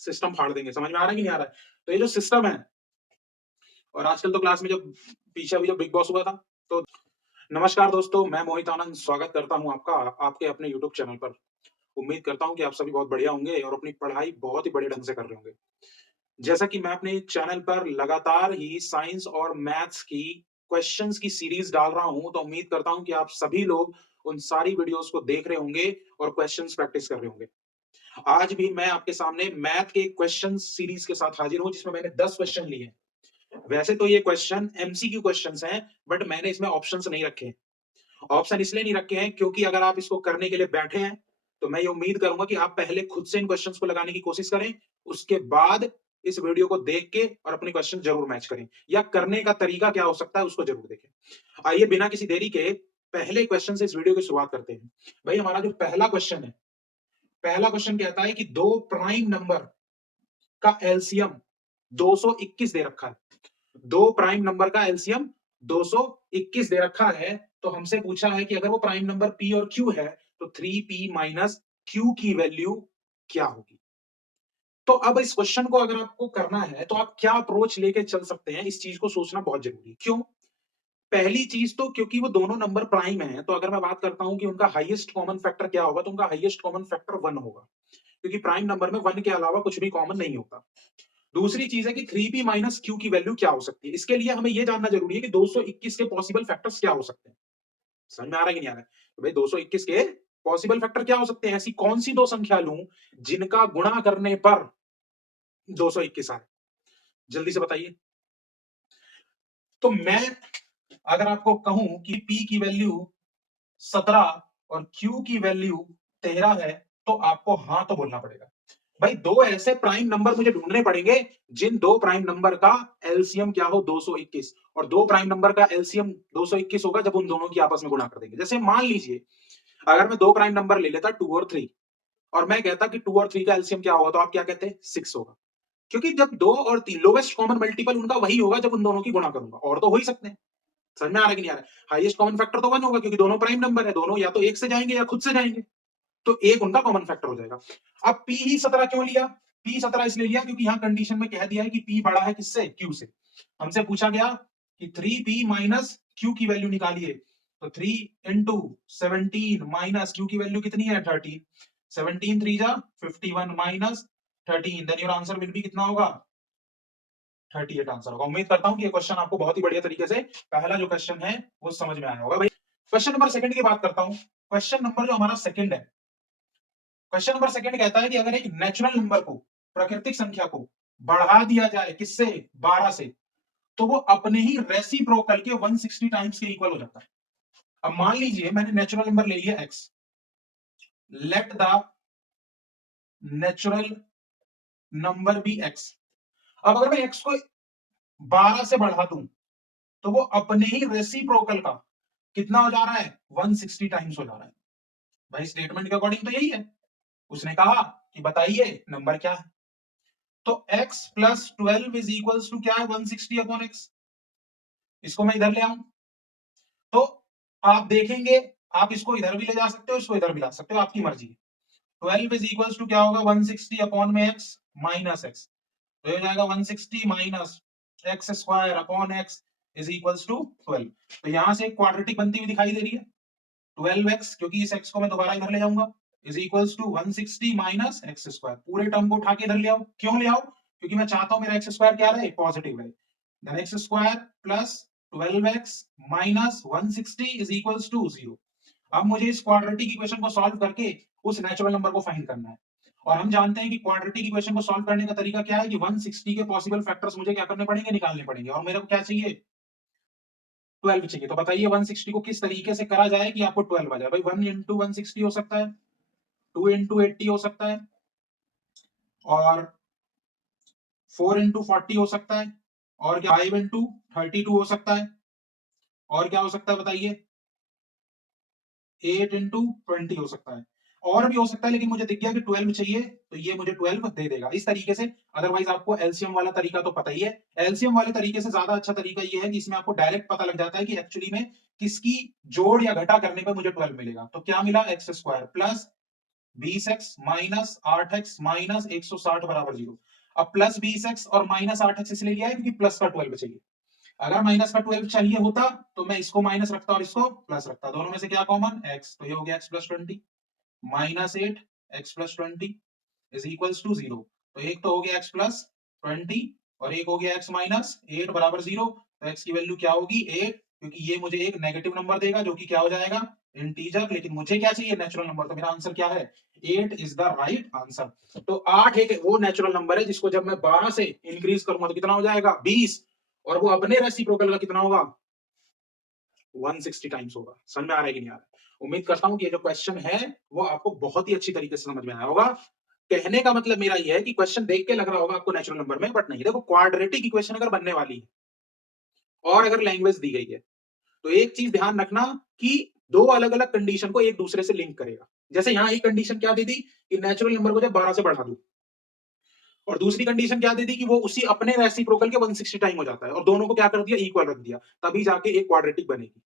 System फाड़ देंगे। समझ में आ रहा है कि नहीं आ रहा है? तो ये जो सिस्टम है, और आजकल तो क्लास में जब पीछे अभी जो बिग बॉस हुआ था, तो नमस्कार दोस्तों, मैं मोहित आनंद स्वागत करता हूँ आपका आपके अपने यूट्यूब चैनल पर। उम्मीद करता हूँ कि आप सभी बहुत बढ़िया होंगे और अपनी पढ़ाई बहुत ही बढ़िया ढंग से कर रहे होंगे। जैसा कि मैं अपने चैनल पर लगातार ही साइंस और मैथ्स की क्वेश्चंस की सीरीज डाल रहा हूँ, तो उम्मीद करता हूँ कि आप सभी लोग उन सारी वीडियोस को देख रहे होंगे और क्वेश्चंस प्रैक्टिस कर रहे होंगे। आज भी मैं आपके सामने मैथ के क्वेश्चन सीरीज के साथ हाजिर हूँ, जिसमें मैंने 10 क्वेश्चन लिए हैं। वैसे तो ये क्वेश्चन एमसीक्यू क्वेश्चंस हैं, बट मैंने इसमें ऑप्शंस नहीं रखे हैं। ऑप्शन इसलिए नहीं रखे हैं क्योंकि अगर आप इसको करने के लिए बैठे हैं, तो मैं ये उम्मीद करूंगा कि आप पहले खुद से इन क्वेश्चंस को लगाने की कोशिश करें, उसके बाद इस वीडियो को देख के और अपने क्वेश्चन जरूर मैच करें, या करने का तरीका क्या हो सकता है उसको जरूर देखें। आइए बिना किसी देरी के पहले क्वेश्चन से इस वीडियो की शुरुआत करते हैं। भाई हमारा जो पहला क्वेश्चन है, पहला क्वेश्चन कहता है कि दो प्राइम नंबर का एलसीएम 221 दे रखा है। दो प्राइम नंबर का एलसीएम 221 दे रखा है, तो हमसे पूछा है कि अगर वो प्राइम नंबर पी और क्यू है, तो 3p माइनस क्यू की वैल्यू क्या होगी। तो अब इस क्वेश्चन को अगर आपको करना है, तो आप क्या अप्रोच लेके चल सकते हैं, इस चीज को सोचना बहुत जरूरी है। क्यों? पहली चीज तो क्योंकि वो दोनों नंबर प्राइम है, तो अगर मैं बात करता हूं कि उनका हाईएस्ट कॉमन फैक्टर क्या होगा, तो उनका हाईएस्ट कॉमन फैक्टर 1 होगा, क्योंकि प्राइम नंबर में 1 के अलावा कुछ भी कॉमन नहीं होता। दूसरी चीज है कि 3p माइनस क्यू की वैल्यू क्या हो सकती है। इसके लिए हमें यह जानना जरूरी है कि 221 के पॉसिबल फैक्टर्स क्या हो सकते हैं। समझ में आ रहा है कि नहीं आ रहा है? तो भाई 221 के पॉसिबल फैक्टर क्या हो सकते हैं? ऐसी कौन सी दो संख्या लूं जिनका गुणा करने पर 221 आए? जल्दी से बताइए। तो मैं अगर आपको कहूं कि p की वैल्यू 17 और q की वैल्यू 13 है, तो आपको हाँ तो बोलना पड़ेगा। भाई दो ऐसे प्राइम नंबर मुझे ढूंढने पड़ेंगे जिन दो प्राइम नंबर का एलसीएम क्या हो 221, और दो प्राइम नंबर का एलसीएम 221 होगा जब उन दोनों की आपस में गुणा कर देंगे। जैसे मान लीजिए अगर मैं दो प्राइम नंबर ले लेता 2 और 3, और मैं कहता कि 2 और 3 का एलसीएम क्या होगा, तो आप क्या कहते हैं? 6 होगा। क्योंकि जब 2 और 3 लोवेस्ट कॉमन मल्टीपल उनका वही होगा जब उन दोनों की गुणा करूंगा, और तो हो ही सकते हैं। समझ में आ रहा है कि नहीं आ रहा है? हाईएस्ट कॉमन फैक्टर तो 1 होगा, क्योंकि दोनों प्राइम नंबर है, दोनों या तो एक से जाएंगे या खुद से जाएंगे, तो एक उनका कॉमन फैक्टर हो जाएगा। अब पी ही 17 क्यों लिया? पी 17 इसलिए लिया क्योंकि यहां कंडीशन में कह दिया है कि पी बड़ा है किससे? क्यू से। हमसे पूछा गया कि 3p माइनस क्यू की वैल्यू निकालिए, तो 3 इंटू 17 माइनस क्यू की वैल्यू कितनी है? 13। 17 3 जा 51 minus 13, then your answer will be कितना होगा? 38 आंसर होगा। उम्मीद करता हूं कि ये क्वेश्चन आपको बहुत ही बढ़िया तरीके से, पहला जो क्वेश्चन है वो समझ में आया होगा। भाई क्वेश्चन नंबर सेकंड की बात करता हूं। क्वेश्चन नंबर जो हमारा सेकंड है, क्वेश्चन नंबर सेकंड कहता है कि अगर एक नेचुरल नंबर को, प्राकृतिक संख्या को बढ़ा दिया जाए किससे? 12 से, तो वो अपने ही रेसिप्रोकल के 160 टाइम्स के इक्वल हो जाता है। अब मान लीजिए मैंने नेचुरल नंबर ले लिया x, let the natural number be x। अब अगर मैं x को 12 से बढ़ा दूं, तो वो अपने ही रेसिप्रोकल का कितना हो जा रहा है? 160 टाइम्स हो जा रहा है। भाई स्टेटमेंट के अकॉर्डिंग तो यही है। उसने कहा कि बताइए नंबर क्या है, तो x plus 12 is equals to क्या है? 160 अपॉन x। इसको मैं इधर ले आऊं, तो आप देखेंगे, आप इसको इधर भी ले जा सकते हो, इसको इधर भी ला सकते हो, आपकी मर्जी। 12 इज इक्वल्स टू क्या होगा? 160 अपॉन में x माइनस x, तो हो जाएगा 160 minus x square upon x is equals to 12। तो यहां से एक क्वाड्रेटिक बनती हुई दिखाई दे रही है, 12x, क्योंकि इस x को मैं दोबारा इधर ले जाऊंगा, is equals to 160 minus x square. पूरे टर्म को उठा के इधर ले आओ। क्यों ले आओ? क्योंकि मैं चाहता हूं मेरा एक्स स्क्वायर क्या रहे? पॉजिटिव रहे। Then x square plus 12x minus 160 is equals to 0। अब मुझे इस क्वाड्रेटिक इक्वेशन को सॉल्व करके उस नेचुरल नंबर को फाइंड करना है, और हम जानते हैं कि क्वाड्रेटिक इक्वेशन को सॉल्व करने का तरीका क्या है कि 160 के पॉसिबल फैक्टर्स मुझे क्या करने पड़ेंगे? निकालने पड़ेंगे, और मेरे को क्या चाहिए? 12 चाहिए। तो बताइए 160 को किस तरीके से करा जाए कि आपको 12 आ जाए? भाई 1 इंटू 160 हो सकता है, 2 इंटू 80 हो सकता है, और 4 इंटू 40 हो सकता है, और क्या 5 इंटू 32 हो सकता है, और क्या हो सकता है बताइए? 8 इंटू 20 हो सकता है, और भी हो सकता है, लेकिन मुझे दिख गया कि 12 चाहिए, तो ये मुझे 12 दे देगा इस तरीके से। अदरवाइज आपको एलसीएम वाला तरीका तो पता ही है। एलसीएम वाले तरीके से ज्यादा अच्छा तरीका ये है कि इसमें आपको डायरेक्ट पता लग जाता है कि एक्चुअली में किसकी जोड़ या घटा करने पर मुझे 12 मिलेगा। तो क्या मिला? X square plus 20x minus 8x minus 160 बराबर 0। अब प्लस 20x और माइनस 8x इसलिए लिया है क्योंकि प्लस का 12 चाहिए। अगर माइनस का 12 चाहिए होता तो मैं इसको माइनस रखता और इसको प्लस रखता। दोनों में से क्या कॉमन? x, तो ये हो गया x plus 20 minus 8 x plus 20 is equals to 0। तो एक तो हो गया x प्लस 20 और एक हो गया x माइनस 8 बराबर 0। तो x की वैल्यू क्या होगी? 8, क्योंकि ये मुझे एक नेगेटिव नंबर देगा जो कि क्या हो जाएगा? इंटीजर। लेकिन मुझे क्या चाहिए? Natural number. तो मेरा आंसर क्या है? 8 इज द राइट आंसर। तो 8 एक वो नेचुरल नंबर है जिसको जब मैं 12 से इंक्रीज करूंगा तो कितना हो जाएगा? 20, और वो अपने रेसिप्रोकल का कितना होगा? 160 टाइम्स होगा। समझ में आ रहा है कि नहीं आ रहा है? उम्मीद करता हूं कि ये जो क्वेश्चन है वो आपको बहुत ही अच्छी तरीके से समझ में आया होगा। कहने का मतलब मेरा ये है कि क्वेश्चन देख के लग रहा होगा आपको नेचुरल नंबर में, बट नहीं। देखो, क्वाड्रेटिक इक्वेशन अगर बनने वाली है और अगर लैंग्वेज दी गई है तो एक चीज ध्यान रखना कि दो अलग अलग कंडीशन को एक दूसरे से लिंक करेगा। जैसे यहां एक कंडीशन क्या दे दी कि नेचुरल नंबर को जब 12 से बढ़ा दूं, और दूसरी कंडीशन क्या दे दी कि वो उसी अपने रेसिप्रोकल के 160 टाइम हो जाता है, और दोनों को क्या कर दिया? इक्वल रख दिया, तभी जाके एक क्वाड्रेटिक बनेगी।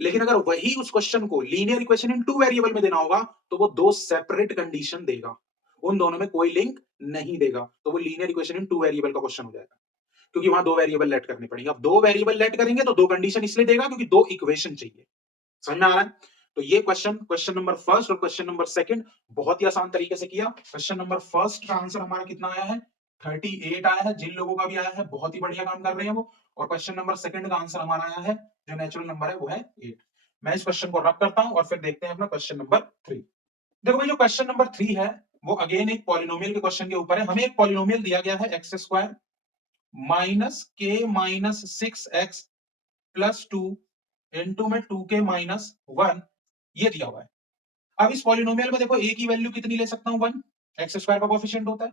लेकिन अगर वही उस क्वेश्चन को linear equation in two variable में देना होगा तो वो दो सेपरेट कंडीशन देगा, उन दोनों में कोई लिंक नहीं देगा। तो वो linear equation in two variable का क्वेश्चन हो जाएगा, क्योंकि वहां दो वेरिएबल लेट करने पड़ेंगे। अब दो वेरिएबल लेट करेंगे तो दो कंडीशन इसलिए देगा क्योंकि दो इक्वेशन चाहिए। समझ में आ रहा है? तो ये क्वेश्चन नंबर फर्स्ट और क्वेश्चन नंबर सेकंड बहुत ही आसान तरीके से किया। क्वेश्चन नंबर फर्स्ट का आंसर हमारा कितना आया है? 38 आया है। जिन लोगों का भी आया है बहुत ही बढ़िया काम कर रहे हैं वो। और क्वेश्चन नंबर सेकंड का आंसर हमारा आया है, जो नेचुरल नंबर है वो है 8। मैं इस क्वेश्चन को रब करता हूं और फिर देखते हैं अपना क्वेश्चन नंबर 3। देखो भाई, जो क्वेश्चन नंबर 3 है वो अगेन एक पॉलिनोमियल के क्वेश्चन के ऊपर है। हमें एक पॉलिनोमियल दिया गया है एक्स स्क्वायर माइनस के माइनस 6x प्लस 2 इंटू में 2k माइनस 1, ये दिया हुआ है। अब इस पॉलिनोमियल में देखो, a की वैल्यू कितनी ले सकता हूं? 1, एक्स स्क्वायर का कोफिशिएंट होता है।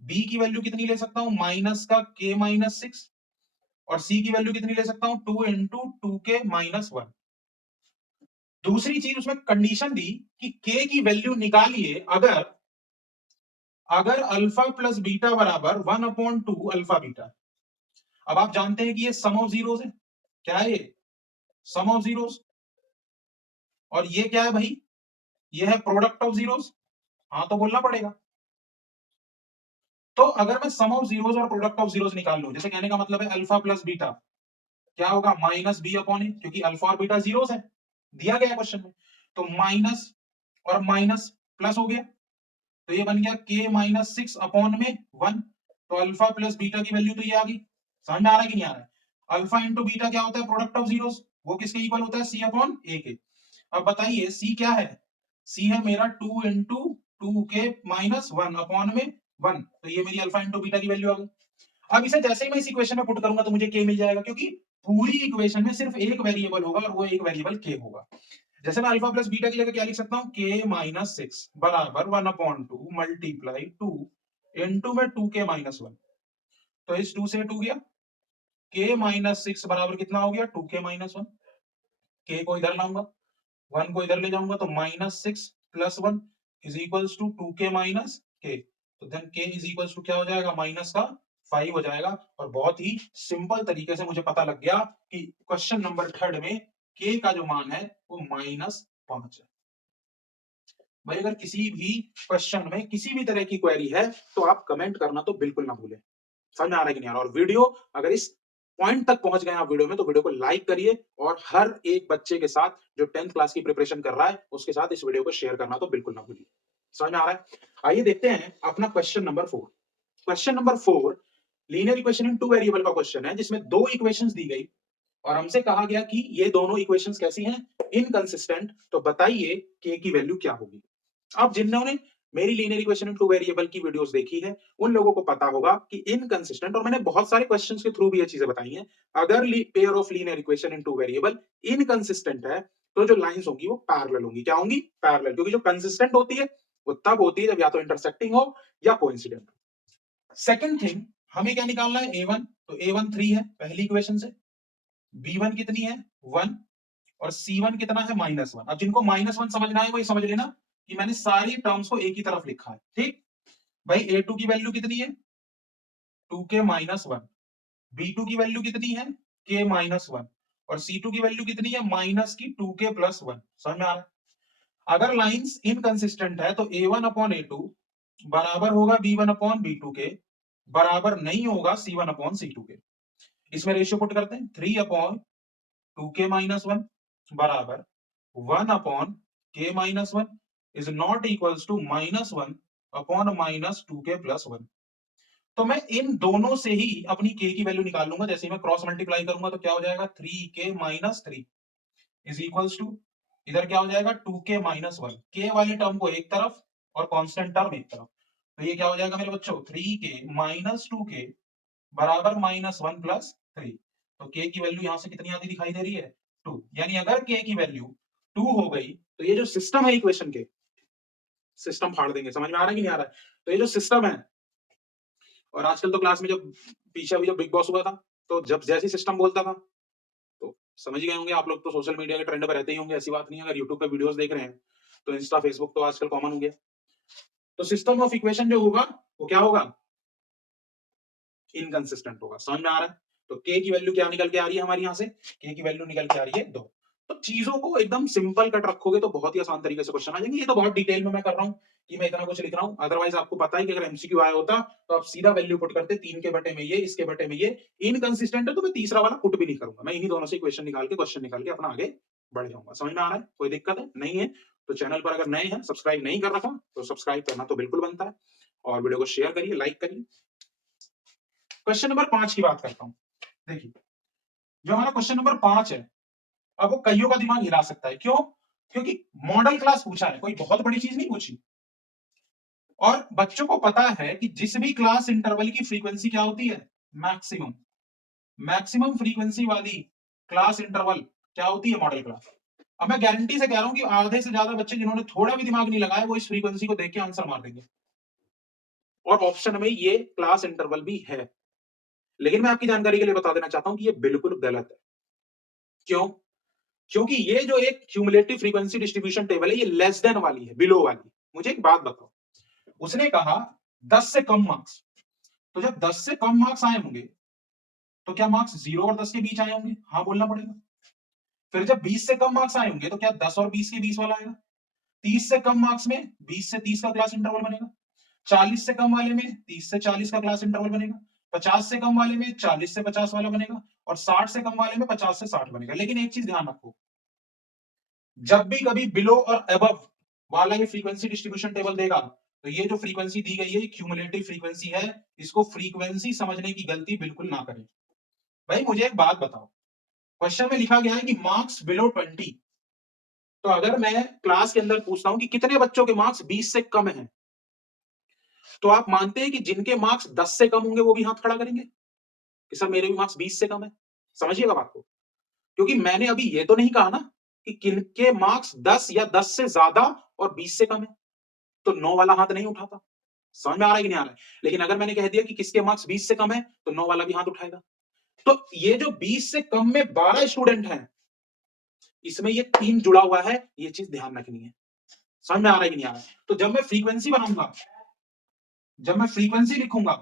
b की वैल्यू कितनी ले सकता हूं? माइनस का k माइनस 6, और c की वैल्यू कितनी ले सकता हूं? 2 इंटू 2k माइनस 1। दूसरी चीज उसमें कंडीशन दी कि k की वैल्यू निकालिए अगर अगर अल्फा प्लस बीटा बराबर 1/2 अल्फा बीटा। अब आप जानते हैं कि ये सम ऑफ जीरोस है। क्या है ये? सम ऑफ जीरोस। और ये क्या है भाई? ये है प्रोडक्ट ऑफ जीरोस। हाँ, तो बोलना पड़ेगा। तो अगर मैं सम ऑफ जीरोस और प्रोडक्ट ऑफ जीरोस निकाल लूं, जैसे कहने का मतलब है अल्फा प्लस बीटा क्या होगा? माइनस बी अपॉन ए, क्योंकि अल्फा और बीटा जीरोस है, दिया गया है क्वेश्चन में। तो माइनस और माइनस प्लस हो गया, तो ये बन गया के माइनस 6 अपॉन में 1। तो अल्फा प्लस बीटा की वैल्यू तो ये आ गई। समझ में आ रहा है कि नहीं आ रहा है? अल्फा इंटू बीटा क्या होता है? Product of zeros. वो किसके इक्वल होता है? सी अपॉन ए के। अब बताइए सी क्या है? सी है मेरा 2 इंटू 2k माइनस 1 अपॉन में 1। तो ये मेरी अल्फा इंटू बीटा की वैल्यू आ गई। अब इसे जैसे ही मैं इस इक्वेशन में पुट करूंगा तो मुझे k मिल जाएगा, क्योंकि पूरी इक्वेशन में सिर्फ एक वेरिएबल होगा और वो एक वेरिएबल k होगा। जैसे मैं अल्फा प्लस बीटा की जगह क्या लिख सकता हूँ? k माइनस 6 बराबर 1/2 मल्टीप्लाई 2 इंटू में 2k माइनस 1। तो इस 2 से 2 गया, k माइनस 6 बराबर कितना हो गया? 2k minus 1। k को इधर लाऊंगा, 1 को इधर ले जाऊंगा, तो minus 6 plus 1 is equals to 2k minus k। तो then k is equals to क्या हो जाएगा? माइनस का 5 हो जाएगा। और बहुत ही सिंपल तरीके से मुझे पता लग गया कि क्वेश्चन नंबर थर्ड में k का जो मान है वो -5 है। भाई, अगर किसी भी क्वेश्चन में किसी भी तरह की क्वेरी है तो आप कमेंट करना तो बिल्कुल ना भूलें। समझ में आ रहा है कि नहीं आ रहा? और वीडियो अगर इस पॉइंट तक पहुंच गए आप वीडियो में, तो वीडियो को लाइक करिए, और हर एक बच्चे के साथ जो 10th क्लास की प्रिपरेशन कर रहा है उसके साथ इस वीडियो को शेयर करना तो बिल्कुल ना भूलिए। समझ में आ रहा है? आइए देखते हैं अपना question number 4। Question number 4 linear equation in two variable का क्वेश्चन है, जिसमें दो इक्वेशंस दी गई और हमसे कहा गया कि ये दोनों इक्वेशंस कैसी हैं? इनकंसिस्टेंट। तो बताइए के की वैल्यू क्या होगी? अब जिन्होंने मेरी linear equation in two variable की वीडियोस देखी है उन लोगों को पता होगा कि इनकंसिस्टेंट, और मैंने बहुत सारे क्वेश्चंस के थ्रू भी ये चीजें बताई हैं, अगर pair of linear equation in two variable inconsistent है तो जो लाइंस होंगी वो पैरेलल होंगी। क्या होंगी? पैरेलल। क्योंकि जो कंसिस्टेंट होती है वो तब होती है जब या तो इंटरसेक्टिंग हो या कोइंसिडेंट हो। सेकंड थिंग, हमें क्या निकालना है? a1। तो a1 3 है पहली इक्वेशन से, b1 कितनी है? 1, और C1 कितना है? -1। अब जिनको -1 समझना है वो ये समझ लेना कि मैंने सारी टर्म्स को एक ही तरफ लिखा है। ठीक भाई, A2 की वैल्यू कितनी है? 2k minus 1। B2 की वैल्यू कितनी है? k minus 1। और C2 की वैल्यू कितनी है? माइनस की 2k प्लस 1। समझ में आ रहा है? अगर लाइंस इनकंसिस्टेंट है तो A1 अपॉन A2 बराबर होगा B1 अपॉन B2 के, बराबर नहीं होगा C1 अपॉन C2 के। इसमें रेशियो पुट करते हैं 3 अपॉन 2k माइनस 1 बराबर 1 upon k minus 1 is not equals to minus 1 upon minus 2k plus 1। तो मैं इन दोनों से ही अपनी k की वैल्यू निकाल लूंगा। जैसे ही मैं क्रॉस मल्टीप्लाई करूंगा तो क्या हो जाएगा 3k minus 3 is equals to, इधर क्या हो जाएगा 2k माइनस 1, k वाले टर्म को एक तरफ और कांस्टेंट टर्म एक तरफ। तो ये क्या हो जाएगा मेरे बच्चों 3k माइनस 2k बराबर माइनस 1 प्लस 3। तो k की वैल्यू यहां से कितनी आती दिखाई दे रही है 2। यानी अगर k की वैल्यू 2 हो गई तो ये जो सिस्टम है इक्वेशन के, सिस्टम फाड़ देंगे। समझ में आ रहा है कि नहीं आ रहा है? तो ये जो सिस्टम है, और आजकल तो क्लास में जब पीछे अभी जब बिग बॉस हुआ था तो जब जैसी सिस्टम बोलता था तो समझ ही गए होंगे आप लोग। तो सोशल मीडिया के ट्रेंड पर रहते ही होंगे, ऐसी बात नहीं है। अगर यूट्यूब पे वीडियोस देख रहे हैं तो इंस्टा फेसबुक तो आजकल कॉमन हो गया। तो सिस्टम ऑफ इक्वेशन जो होगा वो क्या होगा, इनकंसिस्टेंट होगा। समझ में आ रहा है? तो के की वैल्यू क्या निकल के आ रही है हमारी, यहां से के की वैल्यू निकल के आ रही है 2। तो चीजों को एकदम सिंपल कट रखोगे तो बहुत ही आसान तरीके से क्वेश्चन आ जाएंगे। ये तो बहुत डिटेल में मैं कर रहा हूं कि मैं इतना कुछ लिख रहा हूं, अदरवाइज आपको पता है कि अगर एमसीक्यू आया होता तो आप सीधा वैल्यू पुट करते 3 के बटे में ये, इसके बटे में ये। इनकंसिस्टेंट है तो मैं तीसरा वाला पुट भी नहीं करूंगा, मैं इन्हीं दोनों से क्वेश्चन निकाल के अपना आगे बढ़ जाऊंगा। समझ में आ रहा है? कोई दिक्कत है नहीं है? तो चैनल पर अगर नए हैं, सब्सक्राइब नहीं कर रखा तो सब्सक्राइब करना तो बिल्कुल बनता है, और वीडियो को शेयर करिए, लाइक करिए। क्वेश्चन नंबर 5 की बात करता हूं। देखिए, जो हमारा क्वेश्चन नंबर 5 है, अब वो कईयों का दिमाग हिला सकता है। क्यों? क्योंकि मॉडल क्लास पूछा है, कोई बहुत बड़ी चीज नहीं पूछी। और बच्चों को पता है कि जिस भी क्लास इंटरवल की फ्रीक्वेंसी क्या होती है, मैक्सिमम। मैक्सिमम फ्रीक्वेंसी वाली क्लास इंटरवल क्या होती है, मॉडल क्लास। अब मैं गारंटी से कह रहा हूं कि आधे से ज्यादा बच्चे जिन्होंने थोड़ा भी दिमाग नहीं लगाया वो इस फ्रीक्वेंसी को देख के आंसर मार देंगे। और ऑप्शन में ये क्लास इंटरवल भी है। लेकिन मैं आपकी जानकारी के लिए बता देना चाहता हूं कि ये बिल्कुल गलत है। क्यों? क्योंकि ये जो एक क्यूमुलेटिव फ्रीक्वेंसी डिस्ट्रीब्यूशन टेबल है, ये लेस देन वाली है, बिलो वाली। मुझे एक बात बताओ, उसने कहा 10 से कम मार्क्स, तो जब 10 से कम मार्क्स आए होंगे तो क्या मार्क्स 0 और 10 के बीच आए होंगे? हाँ बोलना पड़ेगा। फिर जब 20 से कम मार्क्स आए होंगे तो क्या 10 और 20 के बीच वाला आएगा? 30 से कम मार्क्स में 20 से 30 का क्लास इंटरवल बनेगा। 40 से कम वाले में 30 से 40 का क्लास इंटरवल बनेगा। 50 से कम वाले में 40 से 50 वाला बनेगा। और 60 से कम वाले में 50 से 60 बनेगा। लेकिन एक चीज ध्यान रखो, जब भी कभी बिलो और अबव वाला ये फ्रीक्वेंसी डिस्ट्रीब्यूशन टेबल देगा तो ये जो फ्रीक्वेंसी दी गई है क्यूमुलेटिव फ्रीक्वेंसी है, इसको फ्रीक्वेंसी समझने की गलती बिल्कुल ना करें। भाई मुझे एक बात बताओ, क्वेश्चन में लिखा गया है कि मार्क्स बिलो 20, तो अगर मैं क्लास के अंदर पूछता हूं कि कितने बच्चों के मार्क्स 20 से कम हैं, तो आप मानते हैं कि जिनके मार्क्स 10 से कम होंगे वो भी हाथ खड़ा करेंगे कि सर मेरे भी मार्क्स 20 से कम है? समझिएगा बात को। क्योंकि मैंने अभी ये तो नहीं कहा ना कि किनके मार्क्स 10 या 10 से ज्यादा और 20 से कम है, तो नो वाला हाथ नहीं उठाता। समझ में आ रहा है कि नहीं आ रहा है? लेकिन अगर मैंने कह दिया कि किसके मार्क्स 20 से कम है तो नो वाला भी हाथ उठाएगा। तो ये जो 20 से कम में 12 स्टूडेंट हैं, इसमें ये 3 जुड़ा हुआ है, ये चीज ध्यान रखनी है। समझ में आ रहा है कि नहीं आ रहा है? तो जब मैं फ्रीक्वेंसी बनाऊंगा, जब मैं फ्रीक्वेंसी लिखूंगा,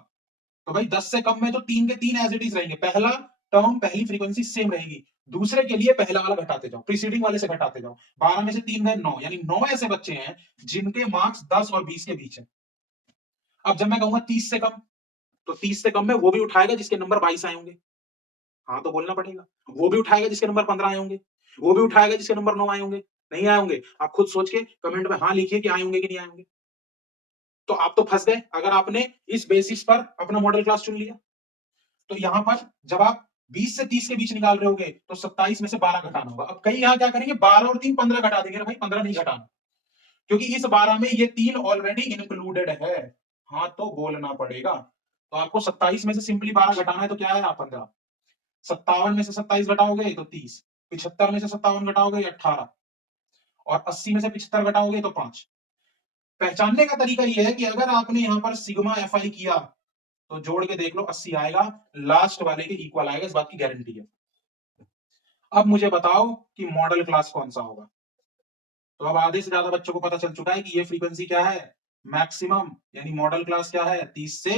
तो भाई 10 से कम में तो 3 के 3 एज इट इज रहेंगे। पहला टर्म, पहली फ्रीक्वेंसी सेम रहेगी। दूसरे के लिए पहला वाला घटाते जाओ, प्रीसीडिंग वाले से घटाते जाओ। 12 में से 3 गए 9, यानी 9 ऐसे बच्चे हैं जिनके मार्क्स 10 और 20 के बीच है। अब जब मैं कहूंगा 30 से कम, तो 30 से कम में वो भी उठाएगा जिसके नंबर 22 आए होंगे। हाँ तो बोलना पड़ेगा। वो भी उठाएगा जिसके नंबर 15 आए होंगे। वो भी उठाएगा जिसके नंबर 9 आए होंगे। नहीं आए होंगे? आप खुद सोच के कमेंट में हाँ लिखिए कि आए होंगे कि नहीं आए होंगे। तो आप तो फंस गए अगर आपने इस बेसिस पर अपना मॉडल क्लास चुन लिया। तो यहां पर जब आप 20 से 30 के बीच निकाल रहे होगे तो 27 में से 12 घटाना होगा। अब कई यहां क्या करेंगे, 12 और 3 15 घटा देंगे ना भाई, 15 नहीं घटाना, क्योंकि इस 12 में ये 3 ऑलरेडी इंक्लूडेड है। हाँ तो बोलना पड़ेगा। तो आपको 27 में से सिंपली 12 घटाना है तो क्या है 15। 57 में से 27 घटाओगे तो 30। 75 में से 57 घटाओगे 18। और 80 में से 75 घटाओगे तो 5। पहचानने का तरीका यह है कि अगर आपने यहां पर सिग्मा एफ आई किया तो जोड़ के देख लो 80 आएगा, लास्ट वाले के इक्वल आएगा, इस बात की गारंटी है। अब मुझे बताओ कि मॉडल क्लास कौन सा होगा। तो अब आधे से ज्यादा बच्चों को पता चल चुका है कि ये फ्रीक्वेंसी क्या है, मैक्सिमम। यानी मॉडल क्लास क्या है, 30 से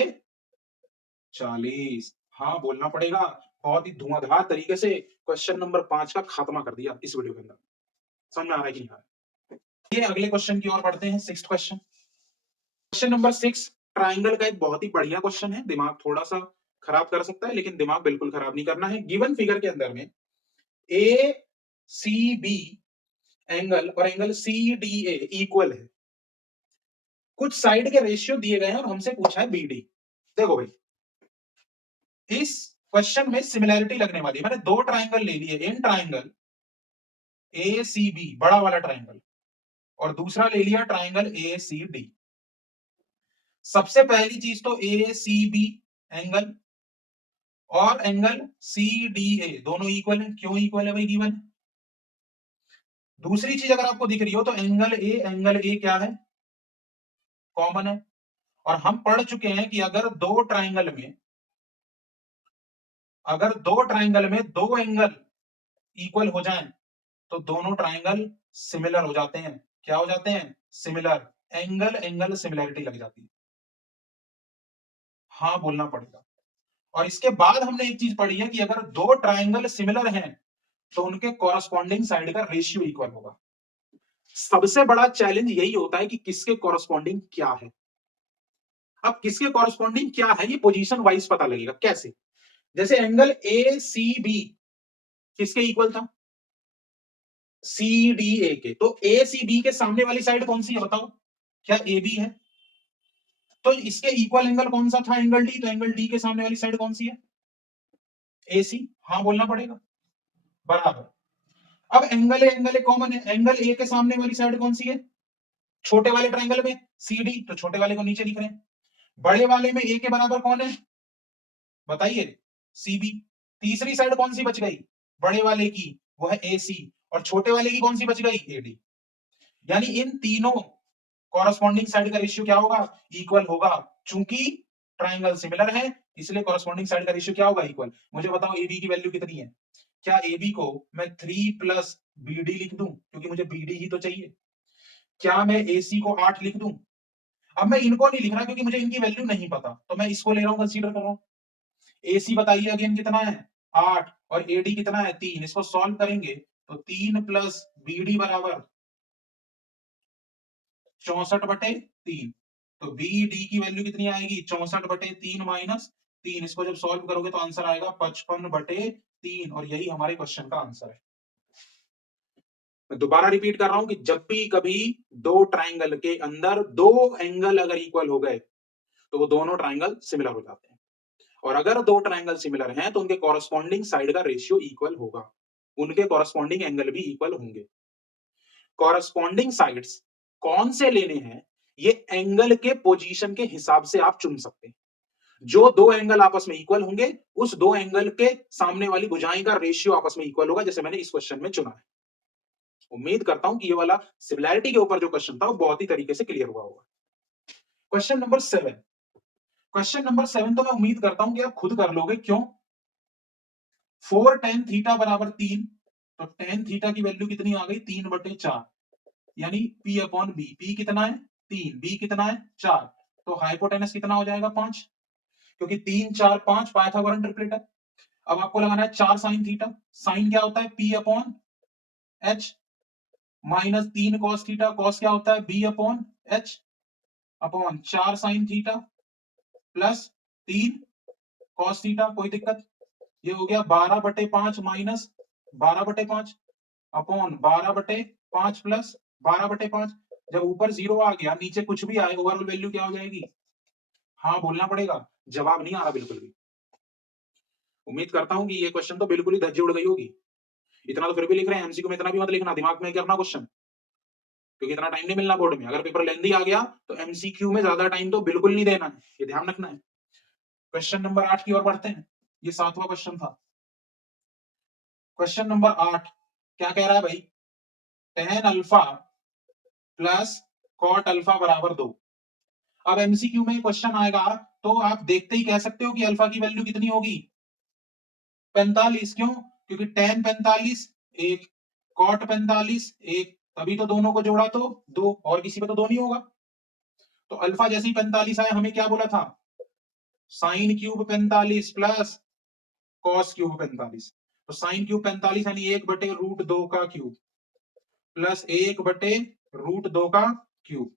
40। हाँ बोलना पड़ेगा। बहुत ही धुआंधार तरीके से क्वेश्चन नंबर 5 का खात्मा कर दिया इस वीडियो के अंदर। समझ में आ रहा है कि नहीं आ रहा है? ये अगले क्वेश्चन की ओर बढ़ते हैं, sixth question. Question number 6 triangle का एक बहुत ही बढ़िया क्वेश्चन है, दिमाग थोड़ा सा खराब कर सकता है लेकिन दिमाग बिल्कुल खराब नहीं करना है। गिवन फिगर के अंदर में ए सी बी एंगल और angle C D A equal है, कुछ साइड के रेशियो दिए गए हैं और हमसे पूछा है बी डी। देखो भाई, इस क्वेश्चन में सिमिलैरिटी लगने वाली है। मैंने दो ट्राइंगल ले लिए, in triangle A C B बड़ा वाला ट्राइंगल और दूसरा ले लिया ट्राइंगल ए सी डी। सबसे पहली चीज तो ए सी बी एंगल और एंगल सी डी ए दोनों इक्वल है। क्यों इक्वल है भाई? गिवन है। दूसरी चीज अगर आपको दिख रही हो तो एंगल ए क्या है? कॉमन है। और हम पढ़ चुके हैं कि अगर दो ट्राइंगल में दो एंगल इक्वल हो जाएं तो दोनों ट्राइंगल सिमिलर हो जाते हैं। क्या हो जाते हैं? सिमिलर। एंगल सिमिलैरिटी लग जाती है। हाँ बोलना पड़ेगा। और इसके बाद हमने एक चीज पढ़ी है कि अगर दो ट्राइंगल सिमिलर हैं तो उनके कॉरस्पॉन्डिंग साइड का रेशियो इक्वल होगा। सबसे बड़ा चैलेंज यही होता है कि किसके कॉरस्पॉन्डिंग क्या है। अब किसके कॉरस्पॉन्डिंग क्या है ये पोजीशन वाइज पता लगेगा। कैसे? जैसे एंगल ए सी बी किसके इक्वल था? सी डी ए के। तो ए सी बी के सामने वाली साइड कौन सी है बताओ? क्या ए बी है? तो इसके इक्वल एंगल कौन सा था? Angle D. तो एंगल डी के सामने वाली साइड कौन सी है? ए सी। हाँ बोलना पड़ेगा। बराबर। अब एंगल ए कॉमन है। एंगल ए के सामने वाली साइड कौन सी है? छोटे वाले ट्राइंगल में सी डी, तो छोटे वाले को नीचे लिख रहे हैं। बड़े वाले में ए के बराबर कौन है बताइए? C B. तीसरी साइड कौन सी बच गई बड़े वाले की? वो है ए सी। और छोटे वाले की कौन सी बच गई? A D. यानी इन तीनों कॉरस्पॉन्डिंग साइड का रेशियो क्या होगा? इक्वल होगा। चूंकि ट्राइंगल सिमिलर है इसलिए कॉरस्पॉन्डिंग साइड का रेशियो क्या होगा? इक्वल। मुझे बताओ ए बी की वैल्यू कितनी है? क्या ए बी को मैं 3 प्लस बी डी लिख दूं क्योंकि मुझे बी डी ही तो चाहिए? क्या मैं ए सी को 8 लिख दूं? अब मैं इनको नहीं लिख रहा क्योंकि मुझे इनकी वैल्यू नहीं पता, तो मैं इसको ले रहा हूं, कंसीडर कर रहा हूं। एसी बताइए अगेन कितना है? 8। और एडी कितना है? 3। इसको सॉल्व करेंगे तो 3 प्लस बीडी बराबर 64/3। तो बीडी की वैल्यू कितनी आएगी? 64/3 माइनस 3। इसको जब सॉल्व करोगे तो आंसर आएगा 55/3 और यही हमारे क्वेश्चन का आंसर है। मैं दोबारा रिपीट कर रहा हूं कि जब भी कभी दो ट्राइंगल के अंदर दो एंगल अगर इक्वल हो गए तो वो दोनों ट्राइंगल सिमिलर हो जाते हैं। और अगर दो ट्राइंगल सिमिलर हैं तो उनके कॉरस्पॉन्डिंग साइड का रेशियो इक्वल होगा, उनके कॉरस्पॉन्डिंग एंगल भी इक्वल होंगे। कॉरस्पॉन्डिंग साइड्स कौन से लेने हैं ये एंगल के पोजीशन के हिसाब से आप चुन सकते हैं। जो दो एंगल आपस में इक्वल होंगे उस दो एंगल के सामने वाली भुजाएं का रेशियो आपस में इक्वल होगा, जैसे मैंने इस क्वेश्चन में चुना है। उम्मीद करता हूं कि ये वाला सिमिलैरिटी के ऊपर जो क्वेश्चन था वो बहुत ही तरीके से क्लियर हुआ होगा। Question number 7। क्वेश्चन नंबर 7 तो मैं उम्मीद करता हूं कि आप खुद कर लोगे। क्यों? 4 tan थीटा बराबर 3। तो tan थीटा की वैल्यू कितनी आ गई? 3/4 यानी P अपॉन बी। P कितना है? 3। B कितना है? 4। तो हाइपोटेनस कितना हो जाएगा? 5। क्योंकि 3 4 5 पाइथागोरन ट्रिपलेट है। अब आपको लगाना है 4 साइन थीटा। साइन क्या होता है? P upon H minus 3 cos theta. Cos क्या होता है? B upon H upon 4 sine theta plus 3 cos theta. कोई दिक्कत? ये हो गया 12/5 माइनस 12/5 अपॉन 12/5 प्लस 12/5। जब ऊपर 0 आ गया नीचे कुछ भी आए ओवरऑल वैल्यू क्या हो जाएगी? हाँ बोलना पड़ेगा। जवाब नहीं आ रहा बिल्कुल भी। उम्मीद करता हूं कि ये क्वेश्चन तो बिल्कुल ही धज्जी उड़ गई होगी। इतना तो फिर भी लिख रहे हैं, एमसीक्यू में इतना भी मत लिखना, दिमाग में करना क्वेश्चन, क्योंकि इतना टाइम नहीं मिलना बोर्ड में। अगर पेपर लेंदी आ गया तो एमसीक्यू में ज्यादा टाइम तो बिल्कुल नहीं देना है, ये ध्यान रखना है। क्वेश्चन नंबर 8 की ओर बढ़ते हैं। ये 7वां क्वेश्चन था। क्वेश्चन नंबर 8 क्या कह रहा है भाई? tan alpha plus cot alpha बराबर 2। अब एमसीक्यू में क्वेश्चन आएगा तो आप देखते ही कह सकते हो कि अल्फा की वैल्यू कितनी होगी? 45। क्यों? क्योंकि tan 45 एक, कॉट 45 एक, तभी तो दोनों को जोड़ा तो 2, और किसी पे तो 2 नहीं होगा। तो अल्फा जैसे ही 45 आया हमें क्या बोला था? Sine cube 45 plus cos cube 45। तो साइन क्यूब 45 यानी 1/√2 का क्यूब प्लस 1/√2 रूट 2 का क्यूब।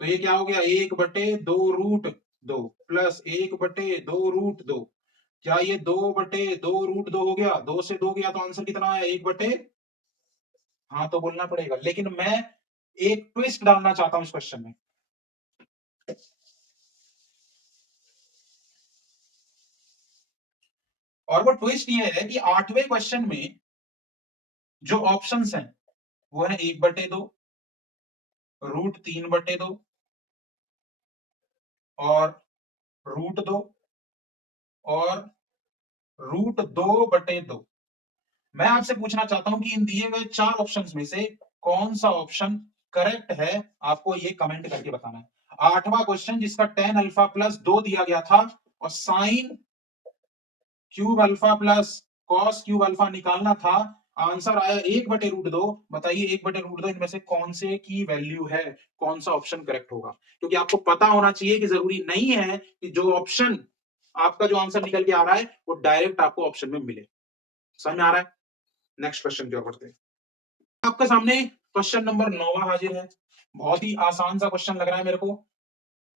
तो ये क्या हो गया, 1/2 रूट 2 प्लस 1/2 रूट 2। क्या ये 2/2 रूट 2 हो गया? 2 से 2 गया तो आंसर कितना आया? 1/, हाँ तो बोलना पड़ेगा, लेकिन मैं एक ट्विस्ट डालना चाहता हूं इस क्वेश्चन में। और वो ट्विस्ट ये है कि 8वें क्वेश्चन में जो ऑप्शंस हैं वो है 1/2, √3/2 और √2 और √2/2। मैं आपसे पूछना चाहता हूं कि इन दिए गए 4 ऑप्शंस में से कौन सा ऑप्शन करेक्ट है, आपको ये कमेंट करके बताना है। 8वां क्वेश्चन जिसका tan अल्फा प्लस 2 दिया गया था और sine cube alpha plus cos cube alpha निकालना था, आंसर आया 1/√2। बताइए 1/√2 इनमें से कौन से की वैल्यू है, कौन सा ऑप्शन करेक्ट होगा? क्योंकि आपको पता होना चाहिए कि जरूरी नहीं है कि जो ऑप्शन आपका जो आंसर निकल के आ रहा है वो डायरेक्ट आपको ऑप्शन में मिले। समझ में आ रहा है? नेक्स्ट क्वेश्चन की ओर बढ़ते हैं। आपके सामने क्वेश्चन नंबर 9 हाजिर है। बहुत ही आसान सा क्वेश्चन लग रहा है मेरे को।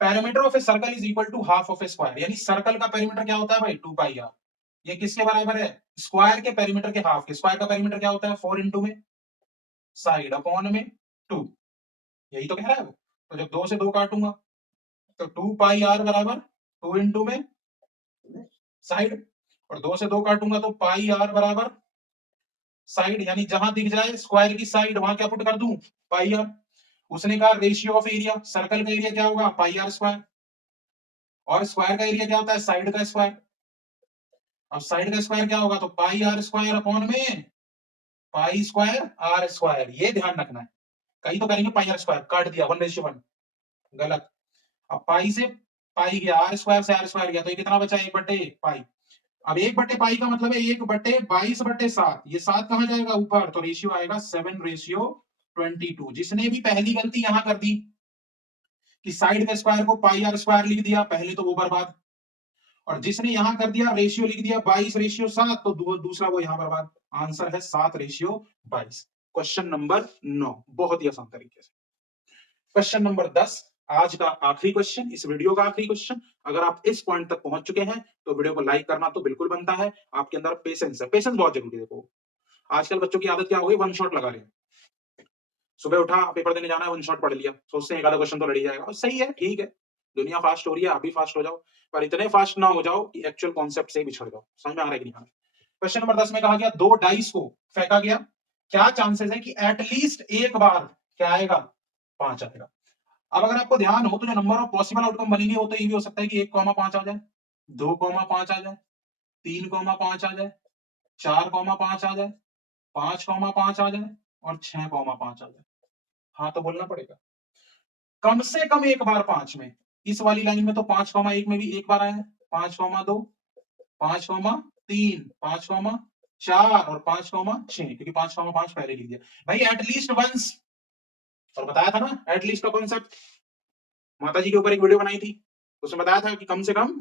Perimeter of a circle is equal to half of a square, यानी सर्कल का पेरीमीटर क्या होता है भाई? 2 पाई आर। ये किसके बराबर है? स्क्वायर के पेरीमीटर के हाफ के। स्क्वायर का पेरीमीटर क्या होता है? 4 इंटू में साइड अपॉन में 2। यही तो कह रहा है वो। तो जब 2 से 2 काटूंगा तो 2 पाई आर बराबर 2 इंटू में साइड, और 2 से 2 काटूंगा तो पाई आर बराबर साइड, यानी जहां दिख जाए स्क्वायर की साइड वहां क्या पुट कर दूं? पाई आर। उसने कहा रेशियो ऑफ एरिया, सर्कल का एरिया क्या होगा? पाई आर स्क्वायर, और स्क्वायर का एरिया क्या होता है? साइड का स्क्वायर। अब साइड का स्क्वायर क्या होगा? तो पाई आर स्क्वायर अपॉन में पाई स्क्वायर आर स्क्वायर। ये ध्यान रखना है, कहीं तो करेंगे पाई आर स्क्वायर, काट दिया 1:1, गलत। अब पाई से पाई गया, आर स्क्वायर से आर स्क्वायर गया, तो ये कितना बचा? 1/पाई। अब 1/पाई का मतलब है 1/22/7। ये 7 कहां जाएगा? ऊपर, तो रेशियो आएगा 7:22। जिसने भी पहली गलती यहां कर दी कि साइड के स्क्वायर को पाई आर स्क्वायर लिख दिया, पहले तो वो बर्बाद। और जिसने यहां कर दिया रेशियो लिख दिया 22:7, तो दूसरा वो यहां बर्बाद। आंसर है 7:22। क्वेश्चन नंबर 9, बहुत ही आसान तरीके से। क्वेश्चन नंबर 10, आज का आखिरी क्वेश्चन, इस वीडियो का आखिरी क्वेश्चन। अगर आप इस पॉइंट तक पहुंच चुके हैं तो वीडियो को लाइक करना तो बिल्कुल बनता है। आपके अंदर पेशेंस है, पेशेंस बहुत जरूरी है। देखो आजकल बच्चों की आदत क्या हो गई? वन शॉट लगा रहे हैं। सुबह उठा, पेपर देने जाना है, वन शॉट पढ़ लिया, सोचते हैं एक आधा क्वेश्चन तो लड़ ही जाएगा। और सही है, ठीक है, दुनिया फास्ट हो रही है, आप भी फास्ट हो जाओ, पर इतने फास्ट ना हो जाओ कि एक्चुअल कॉन्सेप्ट से ही बिछड़ जाओ। समझ में आ रहा है कि नहीं आ रहा है? क्वेश्चन नंबर 10 में कहा गया 2 डाइस को फेंका गया, क्या चांसेस है कि एटलीस्ट एक बार क्या आएगा? 5 आएगा। अब अगर आपको ध्यान हो तो जो नंबर ऑफ पॉसिबल आउटकम बनेंगे वो तो ये भी हो सकता है कि 1,5 आ जाए, 2,5 आ जाए, 3,5 आ जाए, 4,5 आ जाए, 5,5 आ जाए और 6,5 आ जाए। हाँ तो बोलना पड़ेगा कम से कम एक बार 5 में। इस वाली लाइन में तो 5,1 में भी एक बार आया है, 5,2, 5,3, 5,4 और 5,6, क्योंकि 5,5 पहले लिख दिया भाई। एटलीस्ट वंस, और बताया था ना एटलीस्ट का कॉन्सेप्ट, माता जी के ऊपर एक वीडियो बनाई थी, उसमें बताया था कि कम से कम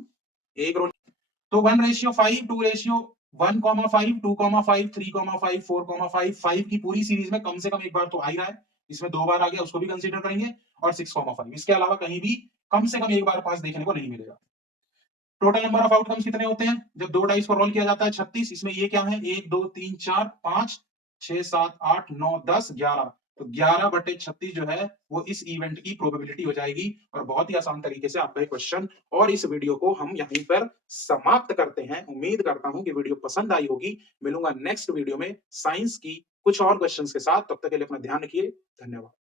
एक रोटी। तो 1:5, 2:1,5, 2,5, 3,5, 4,5, 5 की पूरी सीरीज में कम से कम एक बार तो आ ही रहा है। इसमें 2 बार आ गया, उसको भी कंसीडर करेंगे, और 6,5। इसके अलावा कहीं भी कम से कम एक बार 5 देखने को नहीं मिलेगा। टोटल नंबर ऑफ आउटकम्स कितने होते हैं जब 2 डाइस को रोल किया जाता है? 36। इसमें ये क्या है? 1, 2, 3, 4, 5, 6, 7, 8, 9, 10, 11। तो 11/36 जो है वो इस इवेंट की प्रोबेबिलिटी हो जाएगी। और बहुत ही आसान तरीके से आपका क्वेश्चन, और इस वीडियो को हम यहीं पर समाप्त करते हैं। उम्मीद करता हूं कि वीडियो पसंद आई होगी। मिलूंगा नेक्स्ट वीडियो में साइंस की कुछ और क्वेश्चंस के साथ। तब तक के लिए अपना ध्यान रखिए। धन्यवाद।